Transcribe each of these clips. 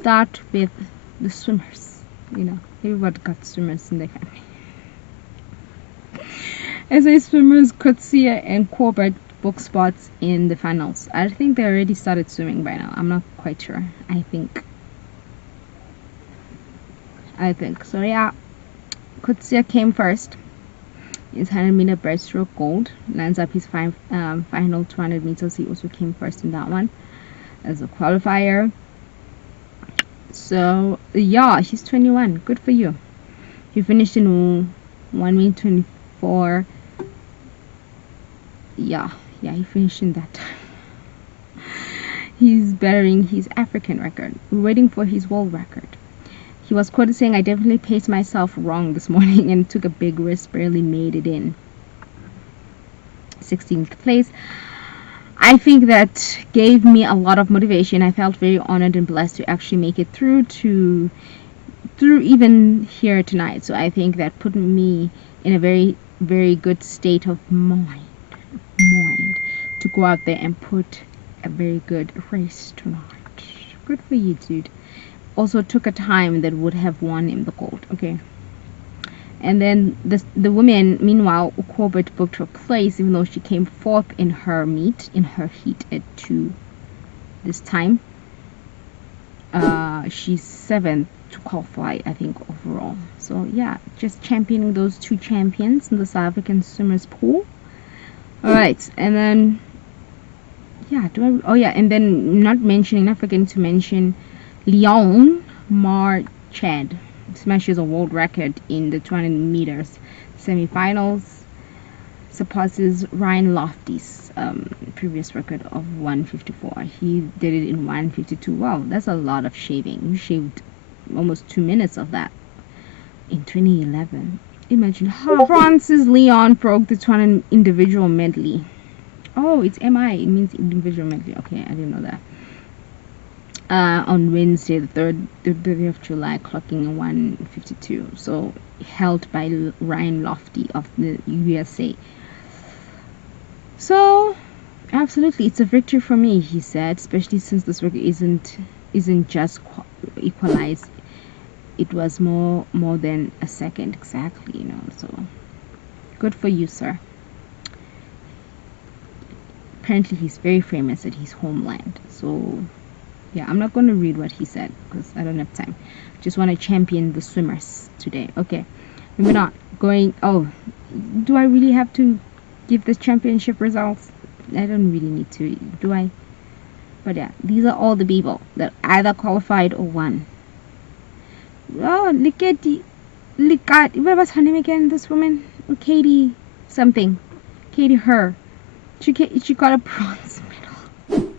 start with the swimmers. You know, everybody got swimmers in their family. SA swimmers Coetzee and Corbett book spots in the finals. I think they already started swimming by now. I'm not quite sure. I think so. Yeah, Coetzee came first. His 100-meter breaststroke gold lands up his final 200 meters. He also came first in that one as a qualifier. So yeah, he's 21. Good for you. He finished in 1 minute 24. Yeah, he finished in that time. He's bettering his African record. We're waiting for his world record. He was quoted saying, "I definitely paced myself wrong this morning and took a big risk, barely made it in." 16th place. I think that gave me a lot of motivation. I felt very honored and blessed to actually make it through even here tonight. So I think that put me in a very, very good state of mind to go out there and put a very good race tonight. Good for you, dude. Also took a time that would have won him the gold. Okay. And then the women, meanwhile, Corbett booked her place, even though she came fourth in her heat at 2 this time. She's 7th to qualify, I think, overall. So yeah, just championing those two champions in the South African swimmers pool. All right, and then yeah, and then not forgetting to mention Leon Marchand smashes a world record in the 200 meters semifinals, surpasses Ryan Lofty's previous record of 154. He did it in 152. Wow, that's a lot of shaving. You shaved almost 2 minutes of that in 2011. Imagine how Francis Leon broke the 200 individual medley. Oh, it's MI. It means individual medley. Okay, I didn't know that. On Wednesday, the 30th of July, clocking in 152. So held by Ryan Lofty of the USA. So absolutely, it's a victory for me, he said, especially since this record isn't just equalized. It was more than a second exactly, you know. So good for you, sir. Apparently he's very famous at his homeland. So yeah, I'm not going to read what he said because I don't have time. Just want to champion the swimmers today. Okay, moving on. Do I really have to give the championship results? I don't really need to, do I? But yeah, these are all the people that either qualified or won. Oh, look at what was her name again? This woman, Katie something, Katie Her. She got a bronze medal.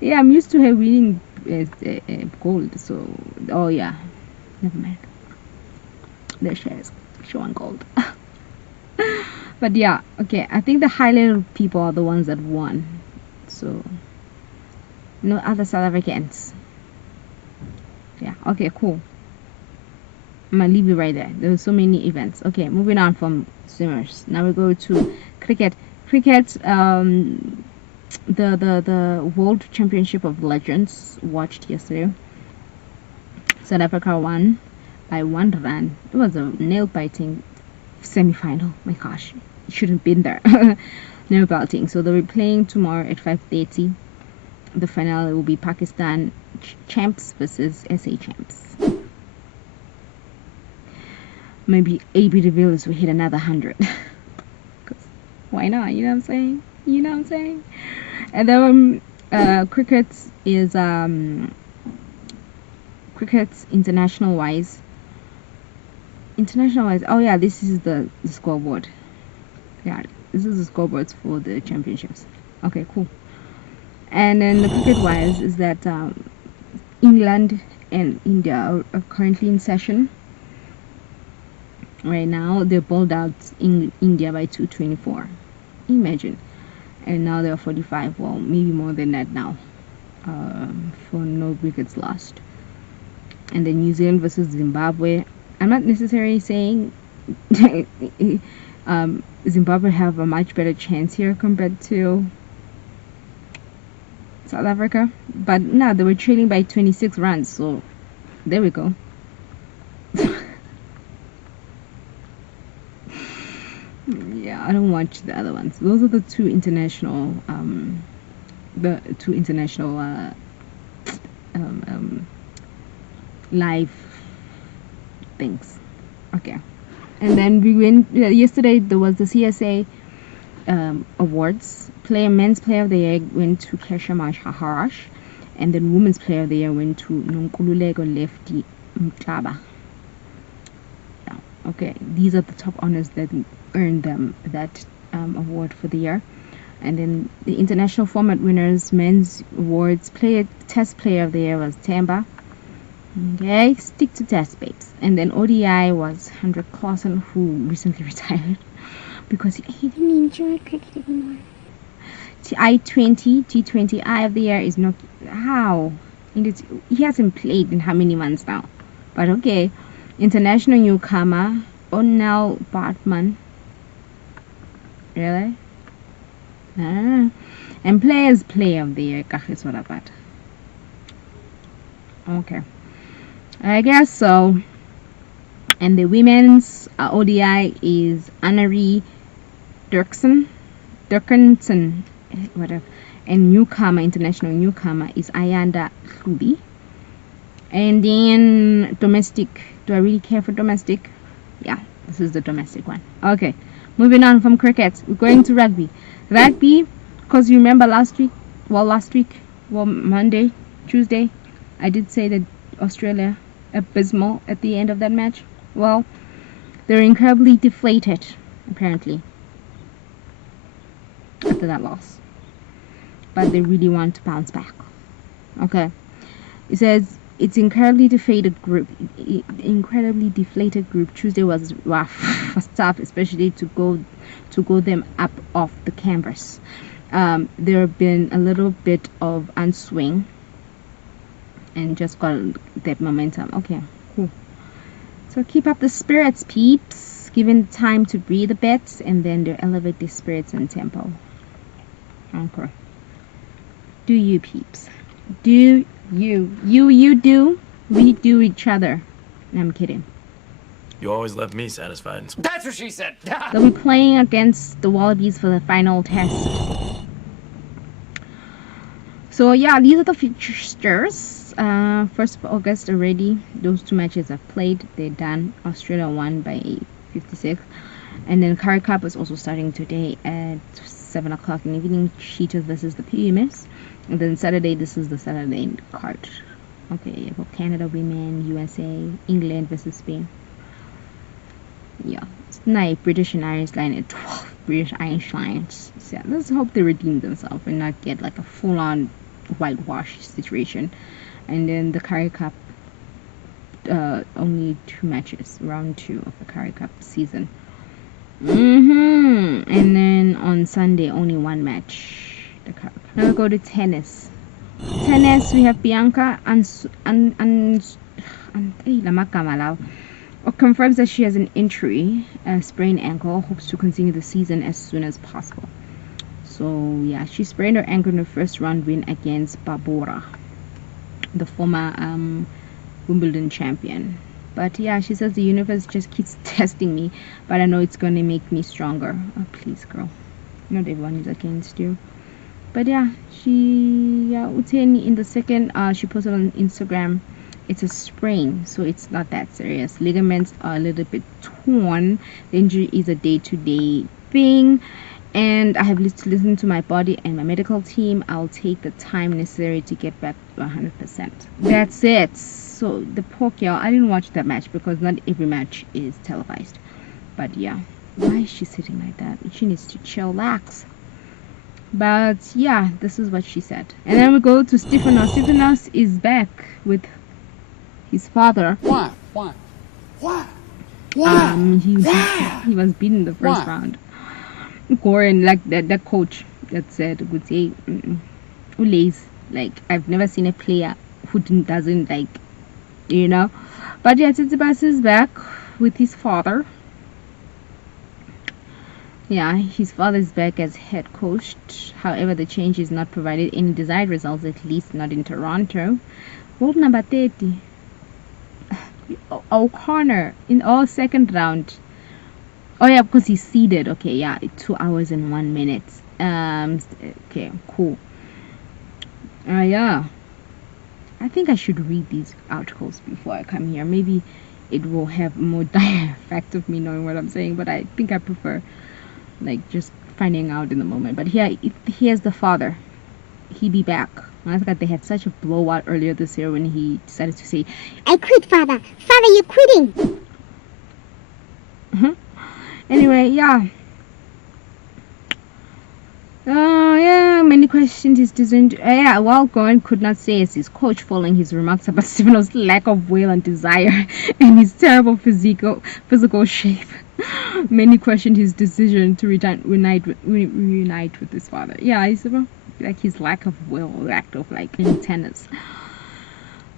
Yeah, I'm used to her winning gold. So, oh yeah, never mind. There she is. She won gold. But yeah, okay. I think the highlighted people are the ones that won. So, no other South Africans. Yeah, okay, cool. I'm gonna leave it right there. There were so many events. Okay, moving on from swimmers. Now we go to cricket. The World Championship of Legends watched yesterday. South Africa won by 1 run. It was a nail-biting semi-final. My gosh, it shouldn't have been there. Nail-biting. So they'll be playing tomorrow at 5:30. The finale will be Pakistan champs versus SA champs. Maybe AB de Villiers will hit another 100. Why not? You know what I'm saying? And then cricket's international wise. Oh yeah, this is the scoreboard. Yeah, this is the scoreboards for the championships. Okay, cool. And then the cricket wise is that England and India are currently in session. Right now, they bowled out India by 224. Imagine. And now they're 45. Well, maybe more than that now. For no wickets lost. And then New Zealand versus Zimbabwe. I'm not necessarily saying Zimbabwe have a much better chance here compared to South Africa. But no, they were trailing by 26 runs, so there we go. Yeah, I don't watch the other ones. Those are the two international live things. Okay. And then we went yesterday. There was the CSA awards. Men's player of the year went to Kesha Maharash, and then women's player of the year went to Nonkululeko Lefty Mtlaba. Yeah. Okay, these are the top honors that earned them that award for the year. And then the international format winners, men's awards, test player of the year was Temba. Okay, stick to test, babes. And then ODI was Hendrik Clausen, who recently retired because he didn't enjoy cricket anymore. T20I of the year is not how. He hasn't played in how many months now? But okay. International newcomer, Onel Bartman. Really? And players player of the year, Kagiswarabat. Okay. I guess so. And the women's ODI is Annerie Durkinson, whatever. And international newcomer is Ayanda Hlubi. And then domestic. Do I really care for domestic? Yeah, this is the domestic one. Okay, moving on from cricket, we're going to rugby. Rugby, because you remember Monday, Tuesday, I did say that Australia abysmal at the end of that match. Well, they're incredibly deflated, apparently, after that loss. But they really want to bounce back. Okay. It says it's incredibly deflated group. Tuesday was rough, was tough, especially to go them up off the canvas. There have been a little bit of unswing and just got that momentum. Okay, cool. So keep up the spirits, peeps. Given time to breathe a bit, and then they elevate their spirits and tempo. Okay. Do you, peeps? Do you? You do. We do each other. No, I'm kidding. You always left me satisfied. That's what she said. They'll be playing against the Wallabies for the final test. So yeah, these are the fixtures. 1st of August already. Those two matches have played. They're done. Australia won by 56. And then Currie Cup is also starting today at 7 o'clock in the evening. Cheetahs versus the PMS. And then Saturday, this is the Saturday card. Okay, you have Canada women, USA, England versus Spain. Yeah, it's nice. British and Irish line at 12. British Irish Lions. So yeah, let's hope they redeem themselves and not get like a full-on whitewash situation. And then the Currie Cup, only 2 matches, round 2 of the Currie Cup season. And then on Sunday, only 1 match. The Currie Cup. Now we go to tennis. Tennis, we have Bianca confirms that she has an injury, a sprained ankle, hopes to continue the season as soon as possible. So yeah, she sprained her ankle in the first round win against Barbora, the former Wimbledon champion. But yeah, she says the universe just keeps testing me, but I know it's gonna make me stronger. Oh please, girl, not everyone is against you. But yeah, Uteni in the second, she posted on Instagram, it's a sprain, so it's not that serious. Ligaments are a little bit torn. The injury is a day-to-day thing, and I have to listen to my body and my medical team. I'll take the time necessary to get back to 100%. That's it. So the poor girl, I didn't watch that match because not every match is televised. But yeah, why is she sitting like that? She needs to chillax. But yeah, this is what she said. And then we go to Stefanos. Stefanos is back with his father. Why? He was beaten the first round. Goran, like that coach that said, would say, Ulays, like I've never seen a player who doesn't like, you know. But yeah, Tsitsipas is back with his father. Yeah, his father is back as head coach. However, the change has not provided any desired results, at least not in Toronto. World number 30. O'Connor in our second round. Oh yeah, because he's seeded. Okay, yeah, 2 hours and 1 minute. Okay, cool. Yeah. I think I should read these articles before I come here. Maybe it will have more dire effect of me knowing what I'm saying, but I think I prefer like just finding out in the moment. But here's the father. He be back. I forgot they had such a blowout earlier this year when he decided to say, I quit, father. Father, you're quitting. Anyway, yeah. Yeah, many questions his decision. Yeah, while Goran could not say as his coach following his remarks about Steveno's lack of will and desire and his terrible physical shape. Many questioned his decision to reunite with his father. Yeah, it's about like his lack of will, lack of like playing tennis.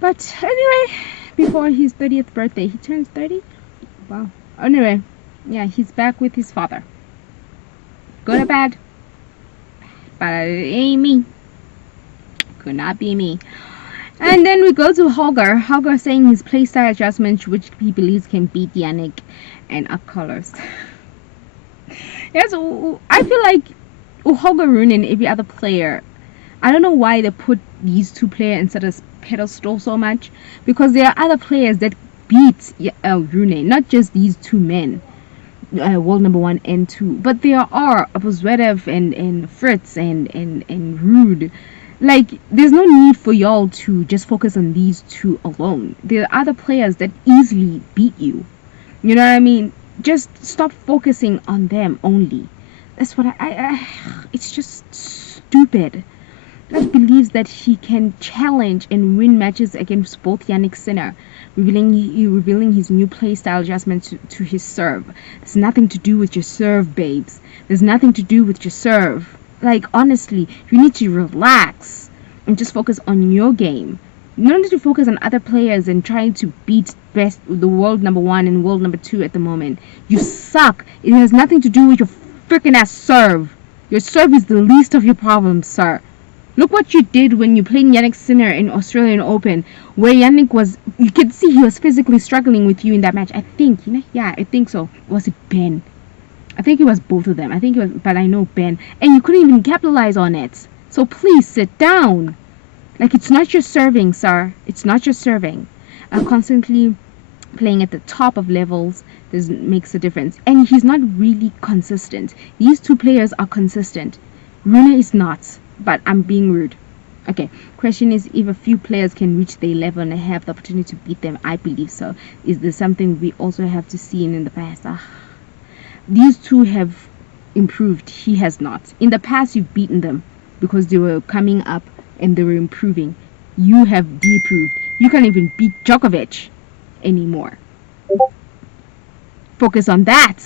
But anyway, before his 30th birthday, he turns 30. Wow. Anyway, yeah, he's back with his father. Good or bad? But it ain't me. Could not be me. And then we go to Holger. Holger saying his playstyle adjustments, which he believes can beat Yannick and up colors. Yes, I feel like Holger Rune and every other player, I don't know why they put these two players instead of pedestal so much, because there are other players that beat Rune, not just these two men. World number 1 and 2, but there are Zverev and Fritz and Rude. Like, there's no need for y'all to just focus on these two alone. There are other players that easily beat you. You know what I mean? Just stop focusing on them only. That's what I it's just stupid. God believes that he can challenge and win matches against both Yannick Sinner, revealing his new playstyle adjustment to his serve. There's nothing to do with your serve, babes. There's nothing to do with your serve. Like, honestly, you need to relax and just focus on your game. You don't need to focus on other players and trying to beat the world number 1 and world number 2 at the moment. You suck. It has nothing to do with your freaking ass serve. Your serve is the least of your problems, sir. Look what you did when you played Yannick Sinner in Australian Open, where Yannick was, you could see he was physically struggling with you in that match. I think, I think so. Was it Ben? I think it was both of them. I think it was, but I know Ben. And you couldn't even capitalize on it. So please sit down. Like, it's not your serving, sir. It's not your serving. Constantly playing at the top of levels makes a difference. And he's not really consistent. These two players are consistent. Rune is not. But I'm being rude. Okay, question is, if a few players can reach their level and have the opportunity to beat them, I believe so. Is there something we also have to see in the past? These two have improved. He has not. In the past, you've beaten them because they were coming up and they were improving. You have deproved. You can't even beat Djokovic anymore. Focus on that.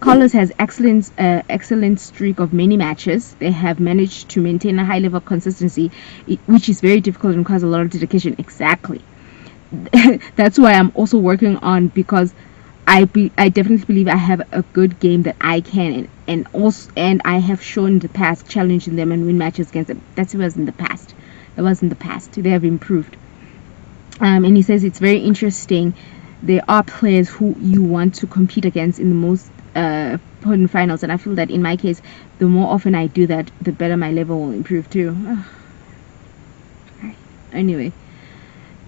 Carlos has excellent streak of many matches. They have managed to maintain a high level of consistency, which is very difficult and requires a lot of dedication. Exactly. That's why I'm also working on, because I definitely believe I have a good game that I can and I have shown in the past challenging them and win matches against them. That was in the past. They have improved. And he says it's very interesting. There are players who you want to compete against in the most important finals, and I feel that in my case, the more often I do that, the better my level will improve too. Anyway,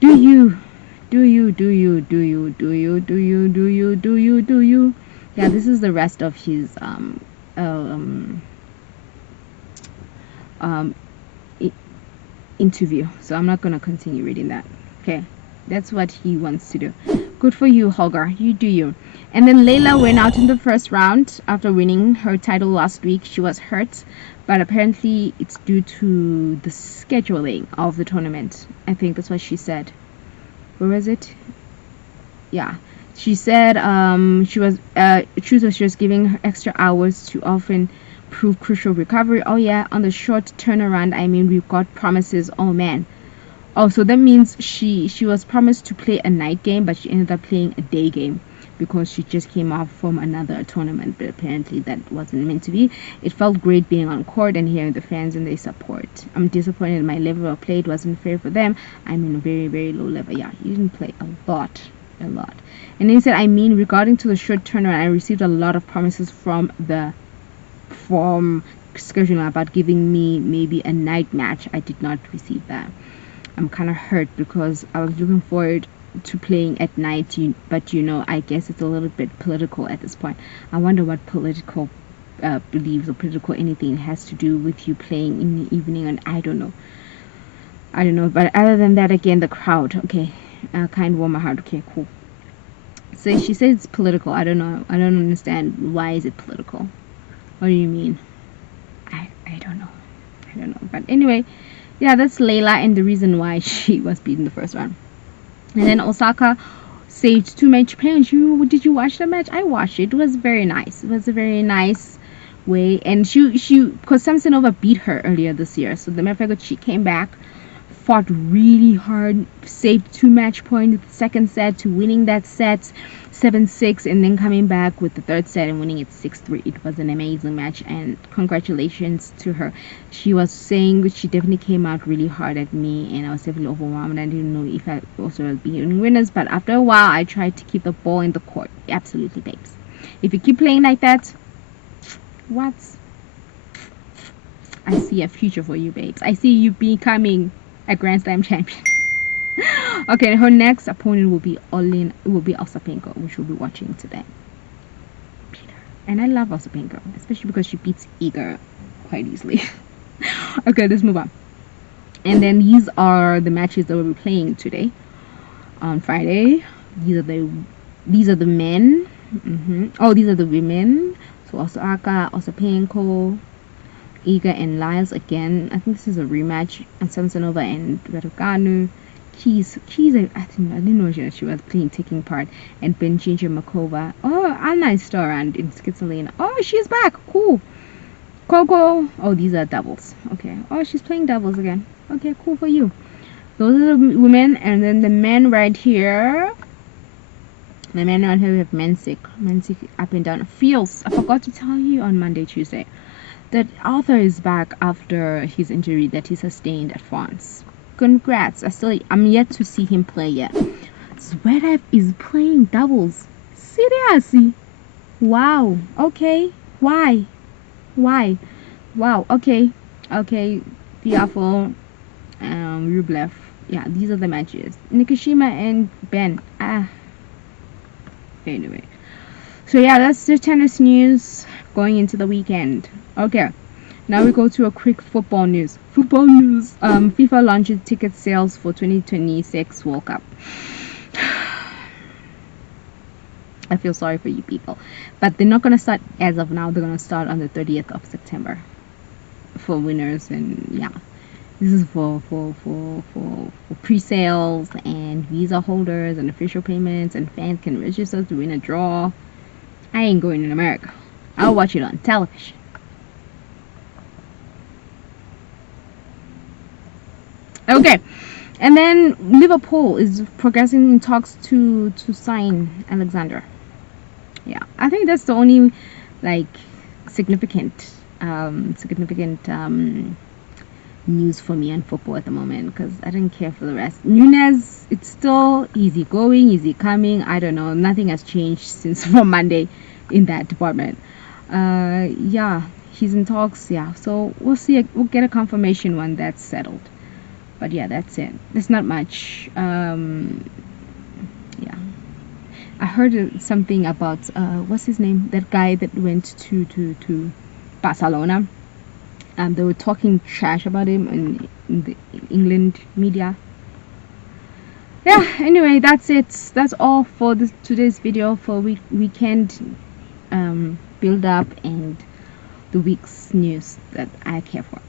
do you? Yeah, this is the rest of his interview, so I'm not gonna continue reading that. Okay, that's what he wants to do. Good for you, Holger. You do you. And then Layla went out in the first round after winning her title last week. She was hurt, but apparently it's due to the scheduling of the tournament. I think that's what she said. Where was it? Yeah. She said she was giving her extra hours to often prove crucial recovery. Oh yeah, on the short turnaround, I mean, we've got promises. Oh man. Oh, so that means she was promised to play a night game, but she ended up playing a day game. because she just came off from another tournament, but apparently that wasn't meant to be. It felt great being on court and hearing the fans and their support. I'm disappointed my level of play wasn't fair for them. I'm in a very, very low level. Yeah, you didn't play a lot. And then he said, I mean, regarding to the short tournament, I received a lot of promises from scheduler about giving me maybe a night match. I did not receive that. I'm kind of hurt because I was looking forward to playing at night, but I guess it's a little bit political at this point. I wonder what political beliefs or political anything has to do with you playing in the evening, and I don't know. But other than that, again, the crowd, okay, kind warm my heart. Okay, cool. So she says it's political. I don't know. I don't understand. Why is it political? What do you mean? I don't know. But anyway, yeah, that's Layla and the reason why she was beaten the first round. And then Osaka saved 2 match points. Did you watch the match? I watched it. It was very nice. It was a very nice way. And she because Samsonova beat her earlier this year. So the matter of fact, she came back, fought really hard, saved 2 match points in the second set to winning that set 7-6, and then coming back with the third set and winning it 6-3. It was an amazing match, and congratulations to her. She was saying she definitely came out really hard at me, and I was definitely overwhelmed. I didn't know if I also was being winners, but after a while I tried to keep the ball in the court. Absolutely, babes. If you keep playing like that, what? I see a future for you, babes. I see you becoming a Grand Slam champion. Okay, her next opponent will be Ostapenko, which we'll be watching today. Peter. And I love Ostapenko, especially because she beats Iga quite easily. Okay, let's move on. And then these are the matches that we'll be playing today on Friday. These are the men. Oh, these are the women. So Osaka, Ostapenko, Iga and Lyles again. I think this is a rematch. And Samsonova and Raducanu. Keys, I didn't know she was taking part. And Bencic Makova. Oh, Anna is still around in Switzerland. Oh, she's back. Cool. Coco. Oh, these are doubles. Okay. Oh, she's playing doubles again. Okay, cool for you. Those are the women. And then the men right here. The men right here we have Mensik up and down. Feels. I forgot to tell you on Monday, Tuesday, that Arthur is back after his injury that he sustained at France. Congrats. I'm yet to see him play yet. Zverev is playing doubles. Seriously? Wow. Okay. Why? Wow. Okay. Tiafoe, Rublev. Yeah, these are the matches. Nikishima and Ben. Anyway. So yeah, that's the tennis news going into the weekend. Okay. Now we go to a quick football news. FIFA launches ticket sales for 2026 World Cup. I feel sorry for you people. But they're not going to start as of now. They're going to start on the 30th of September for winners. And yeah, this is for pre-sales and visa holders and official payments. And fans can register to win a draw. I ain't going in America. I'll watch it on television. Okay, and then Liverpool is progressing in talks to sign Alexander. Yeah, I think that's the only significant news for me on football at the moment, because I don't care for the rest. Nunez, it's still easy going, easy coming. I don't know, nothing has changed since from Monday in that department. Yeah, he's in talks. Yeah, so we'll see. We'll get a confirmation when that's settled. But yeah, that's it. There's not much. Yeah, I heard something about what's his name? That guy that went to Barcelona. They were talking trash about him in the England media. Yeah. Anyway, that's it. That's all for today's video for weekend build up and the week's news that I care for.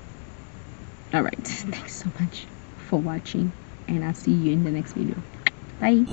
All right. Thanks so much for watching, and I'll see you in the next video. Bye.